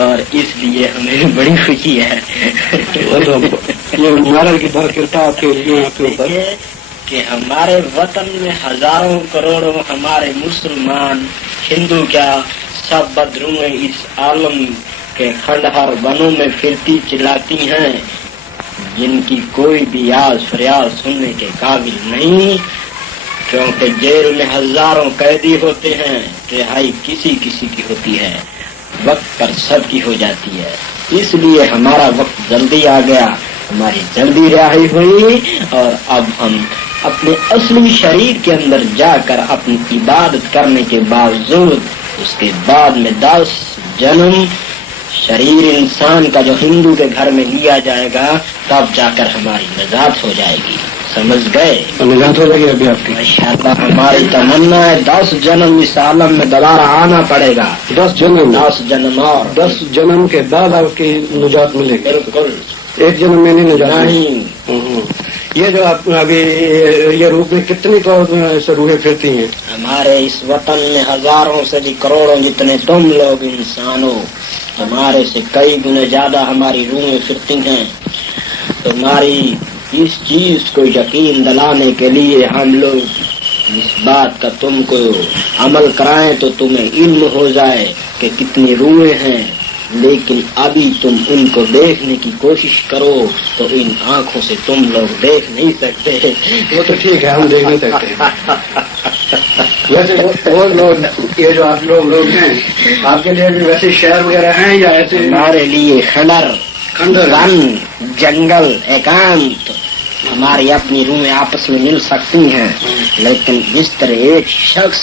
اور اس لیے ہمیں بڑی خوشی ہے یہ مہاراج کی بہت کرپا آپ کے اوپر کہ ہمارے وطن میں ہزاروں کروڑوں ہمارے مسلمان ہندو کیا سب بدروئیں اس عالم کے کھنڈہر ونوں میں پھرتی چلاتی ہیں، جن کی کوئی بھی یاد فریاد سننے کے قابل نہیں، کیونکہ جیل میں ہزاروں قیدی ہوتے ہیں، رہائی کسی کسی کی ہوتی ہے، وقت پر سب کی ہو جاتی ہے۔ اس لیے ہمارا وقت جلدی آ گیا، ہماری جلدی رہائی ہوئی، اور اب ہم اپنے اصلی شریر کے اندر جا کر اپنی عبادت کرنے کے باوجود اس کے بعد میں 10 جنم شریر انسان کا جو ہندو کے گھر میں لیا جائے گا، تب جا کر ہماری نجات ہو جائے گی۔ سمجھ گئے؟ نجات ہو جائے گی ابھی آپ کی ماشاءاللہ ہماری تمنا ہے 10 جنم اس عالم میں دوبارہ آنا پڑے گا۔ 10 جنم 10 جنم اور 10 جنم کے بعد آپ کی نجات ملے گی؟ بالکل، ایک جنم میں نہیں نجات نہیں۔ یہ جو آپ ابھی یہ روح میں کتنی روحیں پھرتی ہیں؟ ہمارے اس وطن میں ہزاروں سے بھی کروڑوں جتنے تم لوگ انسان ہو، ہمارے سے کئی گنے زیادہ ہماری روحیں پھرتی ہیں۔ تمہاری اس چیز کو یقین دلانے کے لیے ہم لوگ اس بات کا تم کو عمل کرائیں تو تمہیں علم ہو جائے کہ کتنی روحیں ہیں، لیکن ابھی تم ان کو دیکھنے کی کوشش کرو تو ان آنکھوں سے تم لوگ دیکھ نہیں سکتے۔ وہ تو ٹھیک ہے، ہم دیکھ نہیں سکتے۔ ویسے وہ لوگ یہ جو آپ لوگ ہیں، آپ کے لیے بھی ویسے شہر وغیرہ ہیں یا ایسے؟ ہمارے لیے کھنڈر ون جنگل ایکانت ہماری اپنی روحیں آپس میں مل سکتی ہیں، لیکن جس طرح ایک شخص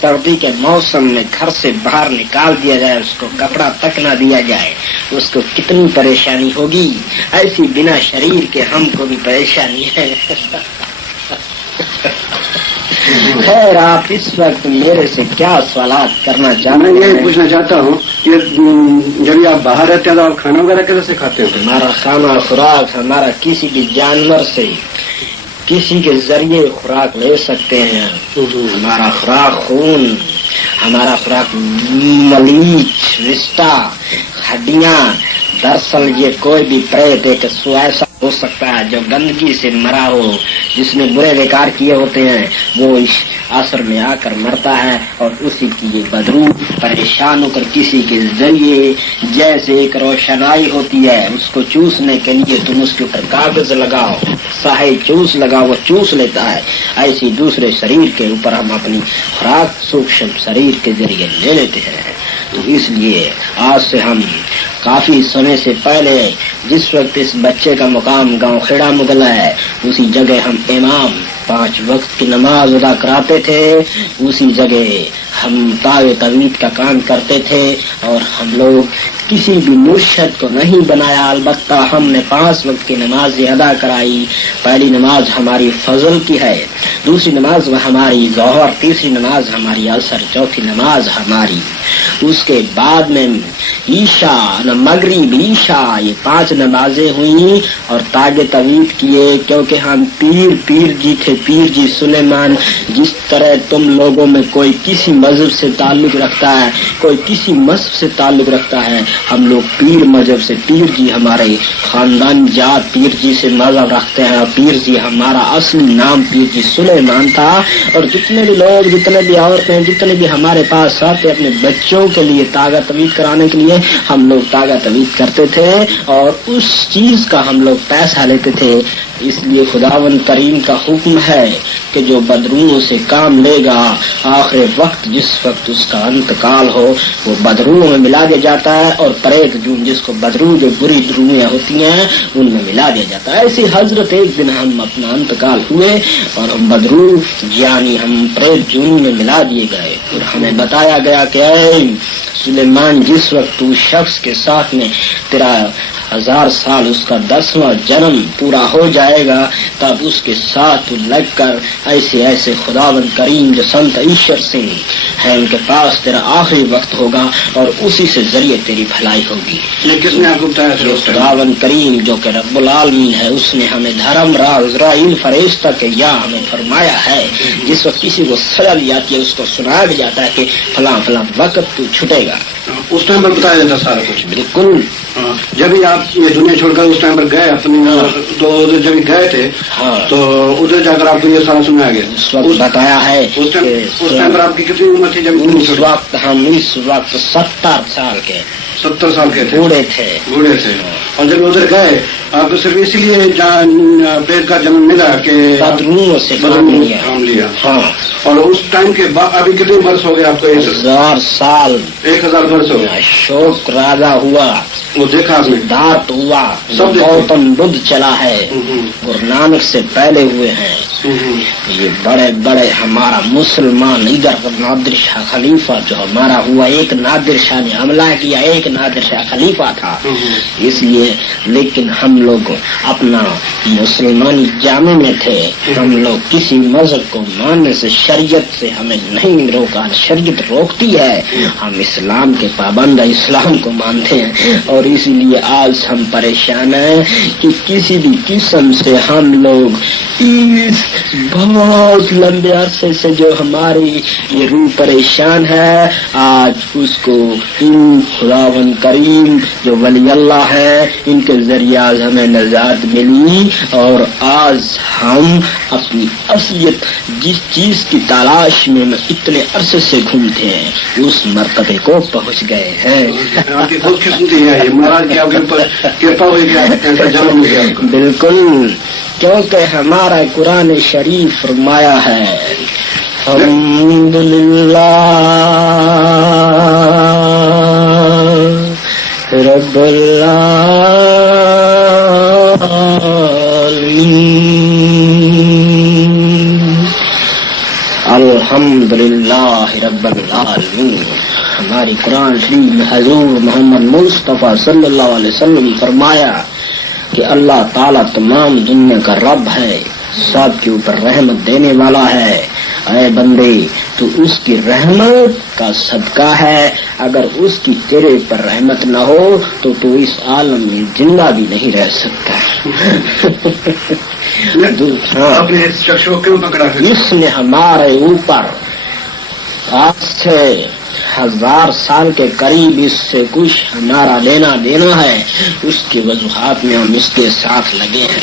سردی کے موسم میں گھر سے باہر نکال دیا جائے، اس کو کپڑا تک نہ دیا جائے، اس کو کتنی پریشانی ہوگی، ایسی بنا شریر کے ہم کو بھی پریشانی ہے۔ خیر، آپ اس وقت میرے سے کیا سوالات کرنا چاہتے ہیں؟ میں یہ پوچھنا چاہتا ہوں کہ جب آپ باہر رہتے ہیں تو آپ کھانا وغیرہ کیسے کھاتے ہیں؟ ہمارا کھانا خوراک ہمارا کسی بھی جانور سے کسی کے ذریعے خوراک لے سکتے ہیں۔ ہمارا خوراک خون، ہمارا خوراک ملیچ، رشتہ، ہڈیاں۔ دراصل یہ کوئی بھی پریت ایک ایسا ہو سکتا ہے جو گندگی سے مرا ہو، جس نے برے بیکار کیے ہوتے ہیں، وہ اس عصر میں آ کر مرتا ہے، اور اسی کی یہ بدرو پریشان ہو کر کسی کے ذریعے جیسے ایک روشنائی ہوتی ہے، اس کو چوسنے کے لیے تم اس کے اوپر کاغذ لگاؤ، ساہی چوس لگاؤ، وہ چوس لیتا ہے، ایسی دوسرے شریر کے اوپر ہم اپنی خوراک سوکشم شریر کے ذریعے لے لیتے ہیں۔ تو اس لیے آج سے ہم کافی سمے سے پہلے جس وقت اس بچے کا مقام گاؤں کھیڑا مغل ہے، اسی جگہ ہم امام 5 وقت کی نماز ادا کراتے تھے، اسی جگہ ہم تعویذ کا کام کرتے تھے، اور ہم لوگ کسی بھی مرشد کو نہیں بنایا، البتہ ہم نے 5 وقت کی نماز ادا کرائی۔ پہلی نماز ہماری فضل کی ہے، دوسری نماز ہماری ظہر، تیسری نماز ہماری عصر، چوتھی نماز ہماری، اس کے بعد میں عشاء، مغرب، عشاء، یہ 5 نمازیں ہوئیں، اور تاج طویل کیے، کیونکہ ہم پیر جی تھے، پیر جی سلیمان۔ جس طرح تم لوگوں میں کوئی کسی مذہب سے تعلق رکھتا ہے، کوئی کسی مذہب سے تعلق رکھتا ہے، ہم لوگ پیر مذہب سے، پیر جی ہمارے خاندان جات پیر جی سے مذہب رکھتے ہیں، اور پیر جی ہمارا اصلی نام پیر جی سلیمان تھا۔ اور جتنے بھی لوگ، جتنے بھی عورتیں، جتنے بھی ہمارے پاس آتے اپنے بچوں کے لیے تاغہ طویل کرانے کے لیے، ہم لوگ تاغہ طویل کرتے تھے، اور اس چیز کا ہم لوگ پیسہ لیتے تھے۔ اس لیے خداوند کریم کا حکم ہے کہ جو بدروحوں سے کام لے گا، آخر وقت جس وقت اس کا انتقال ہو، وہ بدروحوں میں ملا دیا جاتا ہے، اور پریت جون جس کو بدروح جو بری روحیں ہوتی ہیں ان میں ملا دیا جاتا ہے۔ ایسی حضرت ایک دن ہم اپنا انتقال ہوئے، اور ہم بدروح یعنی ہم پریت جون میں ملا دیے گئے، اور ہمیں بتایا گیا کہ اے سلیمان، جس وقت تو شخص کے ساتھ میں تیرا 1000 سال اس کا 10واں جنم پورا ہو جائے گا، تب اس کے ساتھ لگ کر ایسے ایسے خداوند کریم جو سنت ایشور سے ہے ان کے پاس تیرا آخری وقت ہوگا اور اسی سے ذریعے تیری بھلائی ہوگی. یہ کس نے آپ کو بتایا؟ جو خداوند کریم جو کہ رب العالمین ہے، اس نے ہمیں دھرم راز اسرائیل فرشتہ کے یا ہمیں فرمایا ہے. جس وقت کسی کو سزا دی جاتی ہے اس کو سنایا بھی جاتا ہے کہ فلاں فلاں وقت تو چھٹے گا. اس ٹائم پر بتایا جاتا سارا کچھ. بالکل. جب ہی آپ یہ دنیا چھوڑ کر اس ٹائم پر گئے اپنی تو جب گئے تھے تو ادھر جا کر آپ کو یہ سارا سنایا گیا. اس وقت بتایا ہے اس ٹائم پر آپ کی کتنی عمر تھی جب اس وقت ہم اس وقت 70 سال کے 70 سال کے تھے. بوڑھے تھے. اور جب ادھر گئے آپ کو صرف اسی لیے پیٹ کا جنم ملا کہ بدروؤں سے کام لیا. ہاں. اور اس ٹائم کے بعد ابھی کتنے برس ہو گئے آپ کو؟ 1000 سال. 1000 برس ہو گئے. اشوک راجا ہوا، وہ دیکھا آپ نے. سدھارتھ ہوا، سب گوتم بدھ چلا ہے، گرو نانک سے پہلے ہوئے ہیں. یہ بڑے بڑے ہمارا مسلمان ادھر نادر شاہ خلیفہ جو ہمارا ہوا، ایک نادر شاہ نے حملہ کیا، ایک نادر شاہ خلیفہ تھا. اس لیے لیکن ہم لوگ اپنا مسلمانی جامع میں تھے. ہم لوگ کسی مذہب کو ماننے سے شریعت سے ہمیں نہیں روکا، شریعت روکتی ہے. ہم اسلام کے پابند اسلام کو مانتے ہیں اور اسی لیے آج ہم پریشان ہیں کہ کسی بھی قسم سے ہم لوگ اس بہت لمبے عرصے سے جو ہماری یہ روح پریشان ہے، آج اس کو ان خداوند کریم جو ولی اللہ ہے ان کے ذریعے آج ہمیں نجات ملی اور آج ہم اپنی اصلیت جس چیز کی تلاش میں اتنے عرصے سے گھومتے ہیں اس مرتبے کو پہنچ گئے ہیں. بالکل، کیونکہ ہمارا قرآن شریف فرمایا ہے الحمدللہ رب العالمین، الحمدللہ رب العالمین. ہماری قرآن شریف میں حضور محمد مصطفیٰ صلی اللہ علیہ وسلم فرمایا کہ اللہ تعالیٰ تمام دنیا کا رب ہے، سب کے اوپر رحمت دینے والا ہے. اے بندے تو اس کی رحمت کا صدقہ ہے، اگر اس کی تیرے پر رحمت نہ ہو تو اس عالم میں زندہ بھی نہیں رہ سکتا. اس نے ہمارے اوپر آج سے 1000 سال کے قریب اس سے کچھ ہمارا لینا دینا ہے، اس کی وجوہات میں ہم اس کے ساتھ لگے ہیں.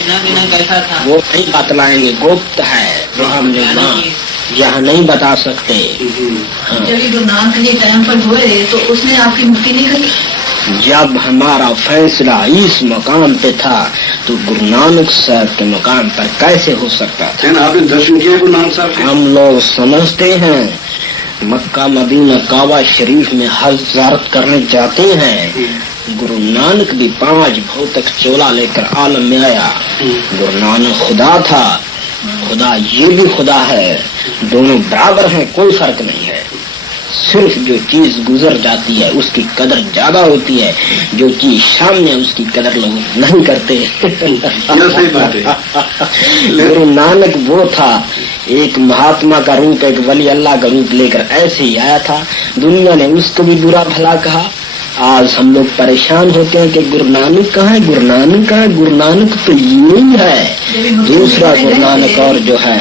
وہ نہیں بتلائیں گے، گپت ہے جو ہم نے یہاں نہیں بتا سکتے. جب گرو نانک جی ٹائم پر ہوئے تو اس نے آپ کی مٹی نہیں کری؟ جب ہمارا فیصلہ اس مقام پہ تھا تو گرو نانک صاحب کے مقام پر کیسے ہو سکتا تھا؟ آپ نے درشن کیا گرو نانک صاحب کے؟ ہم لوگ سمجھتے ہیں مکہ مدینہ کعبہ شریف میں حج زیارت کرنے جاتے ہیں. گرو نانک بھی 5 بھوتک چولا لے کر عالم میں آیا. گرو نانک خدا تھا، خدا یہ بھی خدا ہے، دونوں برابر ہیں، کوئی فرق نہیں ہے. صرف جو چیز گزر جاتی ہے اس کی قدر زیادہ ہوتی ہے، جو چیز سامنے اس کی قدر لوگ نہیں کرتے. گرو نانک وہ تھا ایک مہاتما کا روپ، ایک ولی اللہ کا روپ لے کر ایسے ہی آیا تھا. دنیا نے اس کو بھی برا بھلا کہا. آج ہم لوگ پریشان ہوتے ہیں کہ گرو نانک کہاں ہے، گرو نانک کہاں ہے. گرو نانک تو یہی ہے، دوسرا گرو نانک اور جو ہے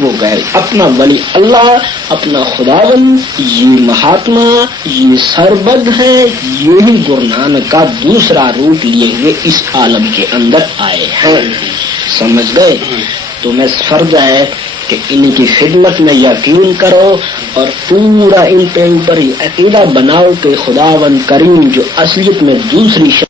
وہ غیر اپنا ولی اللہ، اپنا خداوند، یہ مہاتما، یہ سربد ہے. یہی گرو نانک کا دوسرا روپ لیے ہوئے اس عالم کے اندر آئے ہیں. سمجھ گئے؟ تو میں فرض ہے کہ ان کی خدمت میں یقین کرو اور پورا ان پہ اوپر عقیدہ بناؤ کہ خداوند کریم جو اصلیت میں دوسری